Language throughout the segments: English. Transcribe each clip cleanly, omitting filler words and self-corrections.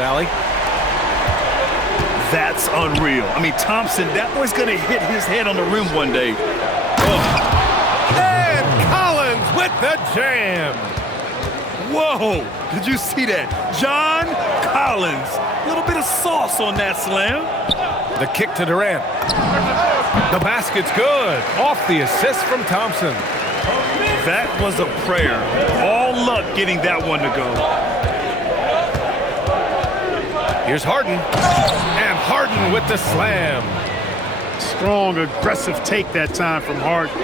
Alley. That's unreal. I mean, Thompson, that boy's going to hit his head on the rim one day. Oh. And Collins with the jam. Whoa, did you see that? John Collins. A little bit of sauce on that slam. The kick to Durant. The basket's good. Off the assist from Thompson. That was a prayer. All luck getting that one to go. Here's Harden. And Harden with the slam. Strong, aggressive take that time from Harden.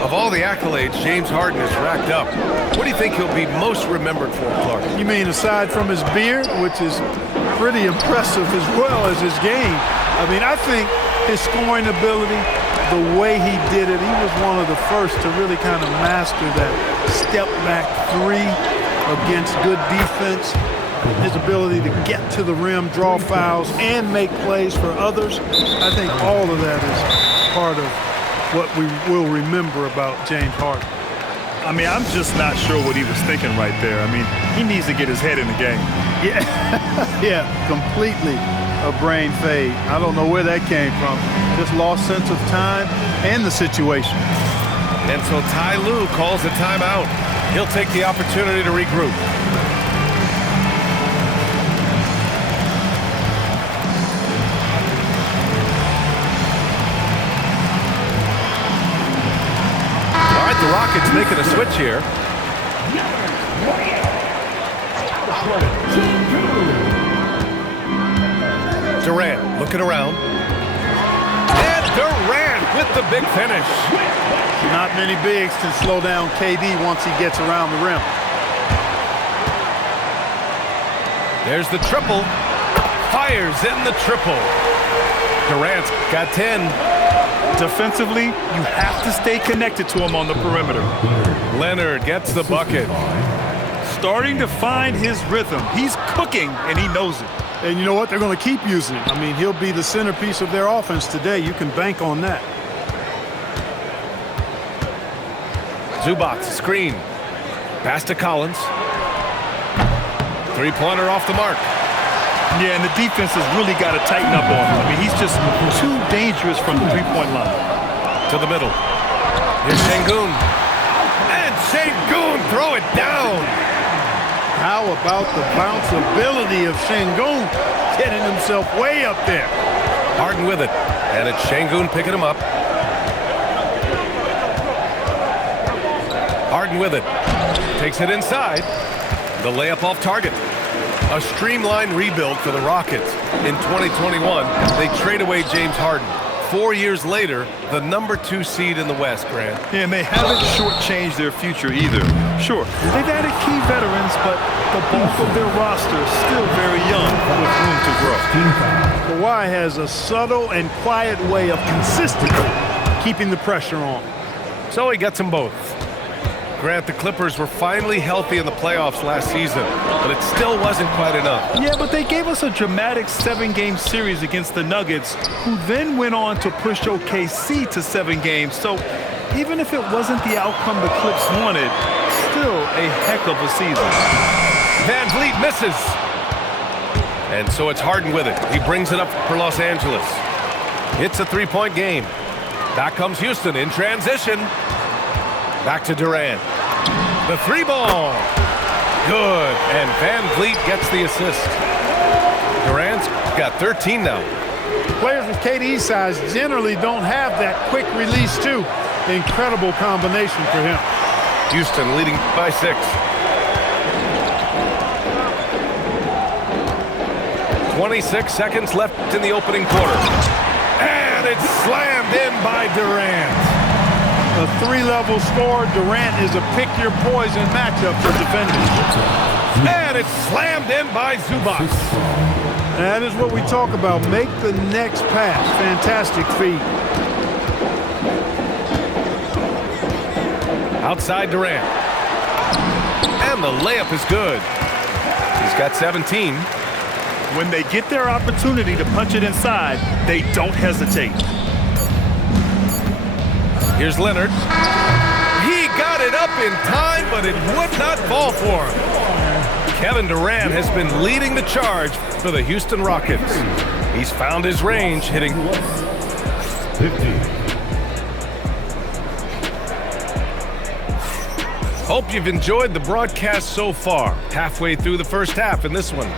Of all the accolades James Harden has racked up, what do you think he'll be most remembered for, Clark? You mean aside from his beard, which is pretty impressive as well as his game? I mean, I think his scoring ability, the way he did it, he was one of the first to really kind of master that step-back three against good defense. His ability to get to the rim, draw fouls, and make plays for others. I think all of that is part of what we will remember about James Harden. I mean, I'm just not sure what he was thinking right there. I mean, he needs to get his head in the game. Yeah, yeah, completely a brain fade. I don't know where that came from. Just lost sense of time and the situation. And so Ty Lue calls a timeout. He'll take the opportunity to regroup. The Rockets making a switch here. Durant looking around. And Durant with the big finish. Not many bigs can slow down KD once he gets around the rim. There's the triple. Fires in the triple. Durant's got 10. Defensively, you have to stay connected to him on the perimeter. Leonard gets the bucket. Starting to find his rhythm. He's cooking, and he knows it. And you know what? They're going to keep using him. I mean, he'll be the centerpiece of their offense today. You can bank on that. Zubac, screen. Pass to Collins. Three-pointer off the mark. Yeah, and the defense has really got to tighten up on him. I mean, he's just too dangerous from the three-point line. To the middle. Here's Sengun. And Sengun, throw it down. How about the bounce ability of Sengun getting himself way up there? Harden with it. And it's Sengun picking him up. Harden with it. Takes it inside. The layup off target. A streamlined rebuild for the Rockets. In 2021, they trade away James Harden. 4 years later, the #2 seed in the West, Grant. Yeah, and they haven't shortchanged their future either. Sure, they've added key veterans, but the bulk of their roster is still very young with room to grow. Kawhi has a subtle and quiet way of consistently keeping the pressure on. So he gets them both. Grant, the Clippers were finally healthy in the playoffs last season, but it still wasn't quite enough. Yeah, but they gave us a dramatic 7-game series against the Nuggets, who then went on to push OKC to 7 games. So even if it wasn't the outcome the Clips wanted, still a heck of a season. Van Vliet misses. And so it's Harden with it. He brings it up for Los Angeles. It's a 3-point game. Back comes Houston in transition. Back to Durant. The 3-ball. Good. And Van Vliet gets the assist. Durant's got 13 now. Players with KD's size generally don't have that quick release, too. Incredible combination for him. Houston leading by 6. 26 seconds left in the opening quarter. And it's slammed in by Durant. A 3-level score. Durant is a pick-your-poison matchup for defenders. And it's slammed in by Zubac. That is what we talk about. Make the next pass. Fantastic feed. Outside Durant. And the layup is good. He's got 17. When they get their opportunity to punch it inside, they don't hesitate. Here's Leonard. He got it up in time, but it would not fall for him. Kevin Durant has been leading the charge for the Houston Rockets. He's found his range, hitting 50. Hope you've enjoyed the broadcast so far. Halfway through the first half in this one.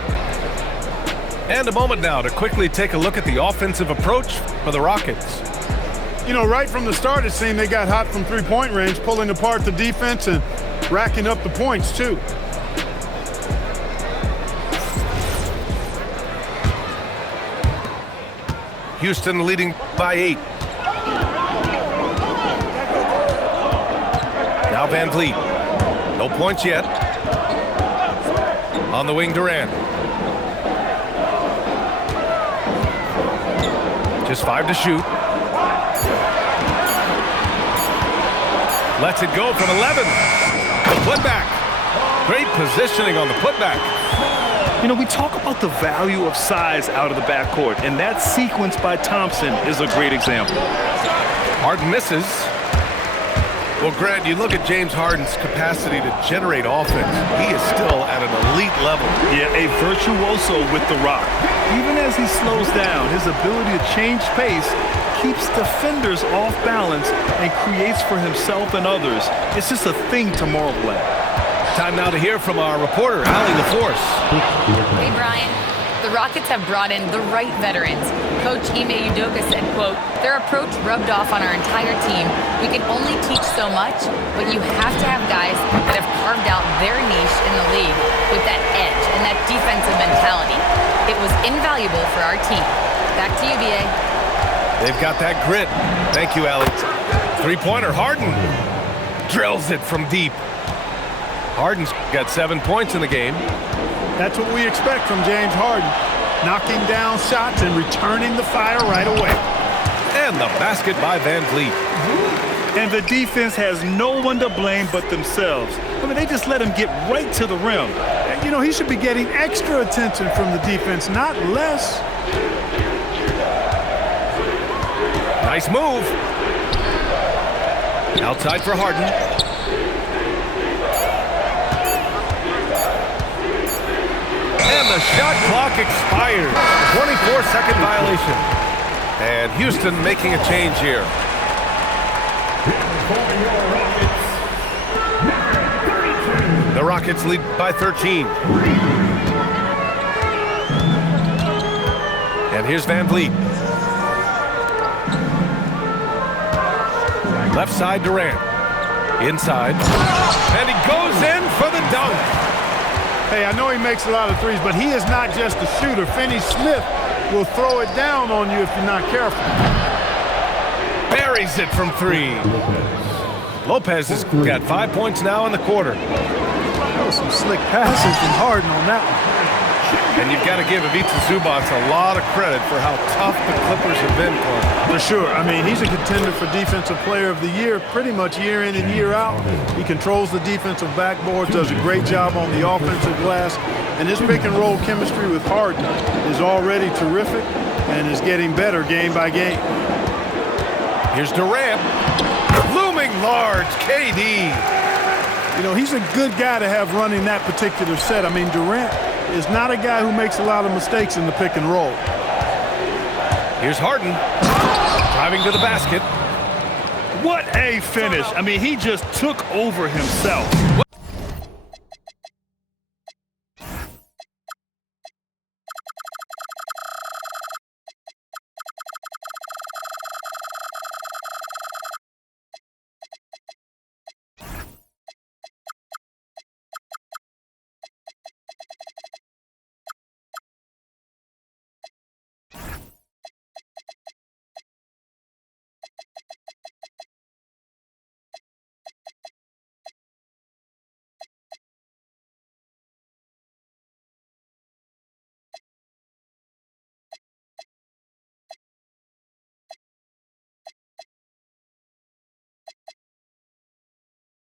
And a moment now to quickly take a look at the offensive approach for the Rockets. You know, right from the start, it seemed they got hot from three-point range, pulling apart the defense and racking up the points, too. Houston leading by 8. Now Van Vliet. No points yet. On the wing, Durant. Just 5 to shoot. Lets it go from 11. The putback. Great positioning on the putback. You know, we talk about the value of size out of the backcourt, and that sequence by Thompson is a great example. Harden misses. Well, Grant, you look at James Harden's capacity to generate offense. He is still at an elite level. Yeah, a virtuoso with the rock. Even as he slows down, his ability to change pace keeps defenders off balance and creates for himself and others. It's just a thing to marvel at. Time now to hear from our reporter, Allie LaForce. Hey, Brian. The Rockets have brought in the right veterans. Coach Ime Udoka said, quote, "Their approach rubbed off on our entire team. We can only teach so much, but you have to have guys that have carved out their niche in the league with that edge and that defensive mentality. It was invaluable for our team." Back to you, BA. They've got that grit. Thank you, Allie. Three-pointer, Harden drills it from deep. Harden's got 7 points in the game. That's what we expect from James Harden. Knocking down shots and returning the fire right away. And the basket by Van Vliet. And the defense has no one to blame but themselves. I mean, they just let him get right to the rim. You know, he should be getting extra attention from the defense, not less. Nice move. Outside for Harden. And the shot clock expires. 24-second violation. And Houston making a change here. The Rockets lead by 13. And here's Van Vliet. Left side, Durant. Inside. And he goes in for the dunk. Hey, I know he makes a lot of threes, but he is not just a shooter. Finney Smith will throw it down on you if you're not careful. Buries it from 3. Lopez has got 5 points now in the quarter. That was some slick passing from Harden on that one. And you've got to give Ivica Zubac a lot of credit for how tough the Clippers have been for him. For sure. I mean, he's a contender for Defensive Player of the Year pretty much year in and year out. He controls the defensive backboards, does a great job on the offensive glass, and his pick-and-roll chemistry with Harden is already terrific and is getting better game by game. Here's Durant. Looming large, KD. You know, he's a good guy to have running that particular set. I mean, Durant is not a guy who makes a lot of mistakes in the pick and roll. Here's Harden. Driving to the basket. What a finish. I mean, he just took over himself.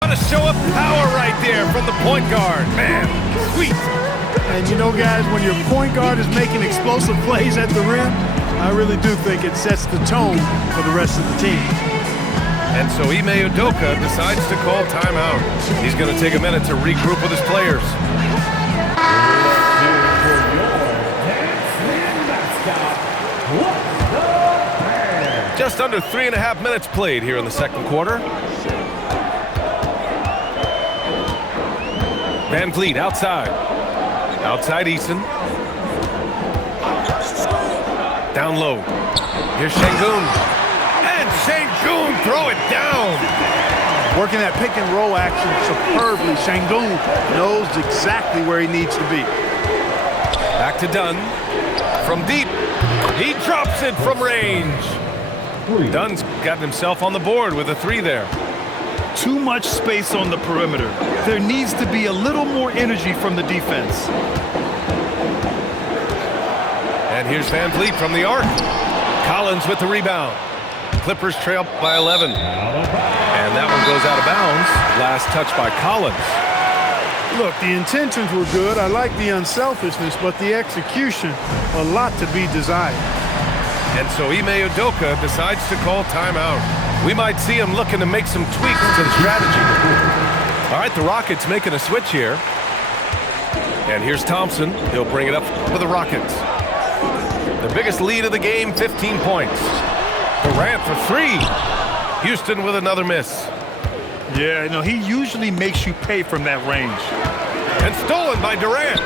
What a show of power right there from the point guard. Man, sweet. And you know, guys, when your point guard is making explosive plays at the rim, I really do think it sets the tone for the rest of the team. And so Ime Udoka decides to call timeout. He's going to take a minute to regroup with his players. Just under 3.5 minutes played here in the second quarter. Van Vliet outside. Outside Eason. Down low. Here's Şengün. And Şengün throw it down. Working that pick and roll action superbly. Şengün knows exactly where he needs to be. Back to Dunn. From deep. He drops it from range. Dunn's gotten himself on the board with a 3 there. Too much space on the perimeter. There needs to be a little more energy from the defense. And here's Van Vliet from the arc. Collins with the rebound. Clippers trail by 11. And that one goes out of bounds. Last touch by Collins. Look, the intentions were good. I like the unselfishness, but the execution, a lot to be desired. And so Ime Udoka decides to call timeout. We might see him looking to make some tweaks to the strategy. All right, the Rockets making a switch here. And here's Thompson. He'll bring it up for the Rockets. Their biggest lead of the game, 15 points. Durant for 3. Houston with another miss. Yeah, he usually makes you pay from that range. And stolen by Durant.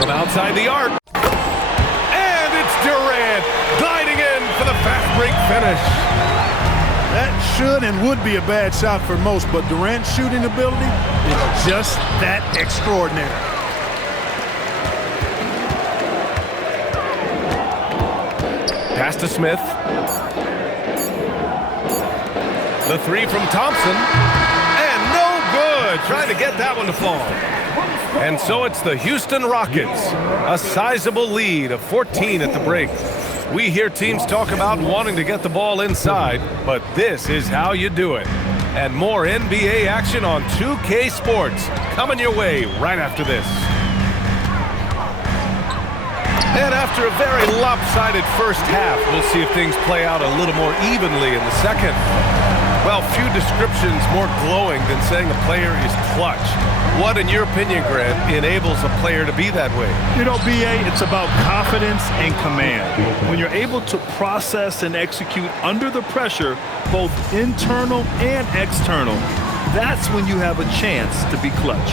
From outside the arc. And it's Durant gliding in for the fast break finish. That should and would be a bad shot for most, but Durant's shooting ability is just that extraordinary. Pass to Smith. The 3 from Thompson. And no good. Trying to get that one to fall. And so it's the Houston Rockets. A sizable lead of 14 at the break. We hear teams talk about wanting to get the ball inside, but this is how you do it. And more NBA action on 2K Sports coming your way right after this. And after a very lopsided first half, we'll see if things play out a little more evenly in the second. Well, few descriptions more glowing than saying a player is clutch. What, in your opinion, Grant, enables a player to be that way? BA, it's about confidence and command. When you're able to process and execute under the pressure, both internal and external, that's when you have a chance to be clutch.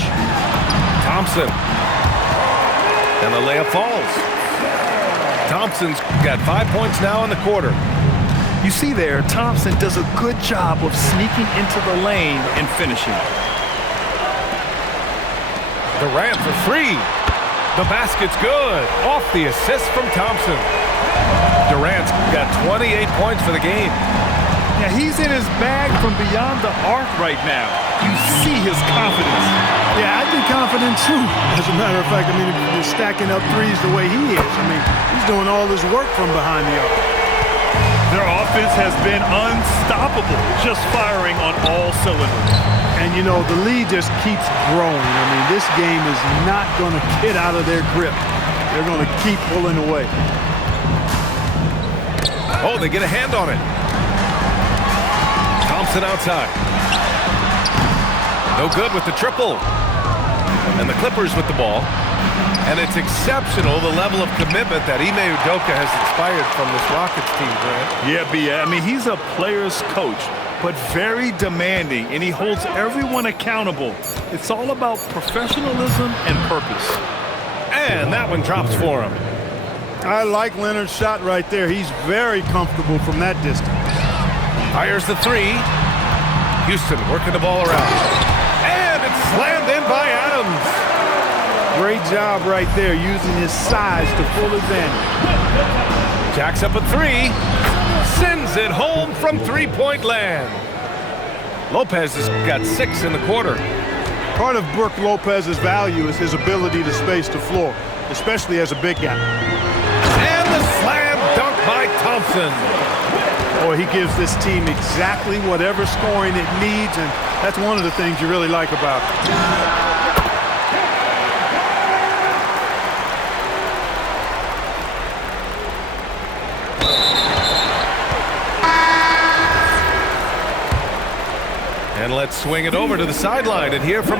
Thompson. And the layup falls. Thompson's got 5 points now in the quarter. You see there, Thompson does a good job of sneaking into the lane and finishing. Durant for 3. The basket's good. Off the assist from Thompson. Durant's got 28 points for the game. Yeah, he's in his bag from beyond the arc right now. You see his confidence. Yeah, I'd be confident too. As a matter of fact, if you're stacking up threes the way he is, he's doing all his work from behind the arc. Their offense has been unstoppable, just firing on all cylinders. And, the lead just keeps growing. This game is not going to get out of their grip. They're going to keep pulling away. Oh, they get a hand on it. Thompson outside. No good with the triple. And the Clippers with the ball. And it's exceptional, the level of commitment that Ime Udoka has inspired from this Rockets team, Grant. Yeah, B.A. He's a player's coach, but very demanding, and he holds everyone accountable. It's all about professionalism and purpose. And that one drops for him. I like Leonard's shot right there. He's very comfortable from that distance. Fires the 3. Houston working the ball around. And it's slammed in by Adams. Great job right there, using his size to full advantage. Jacks up a 3. Sends it home from three-point land. Lopez has got 6 in the quarter. Part of Brook Lopez's value is his ability to space the floor, especially as a big guy. And the slam dunk by Thompson. Boy, he gives this team exactly whatever scoring it needs, and that's one of the things you really like about him. And let's swing it over to the sideline and hear from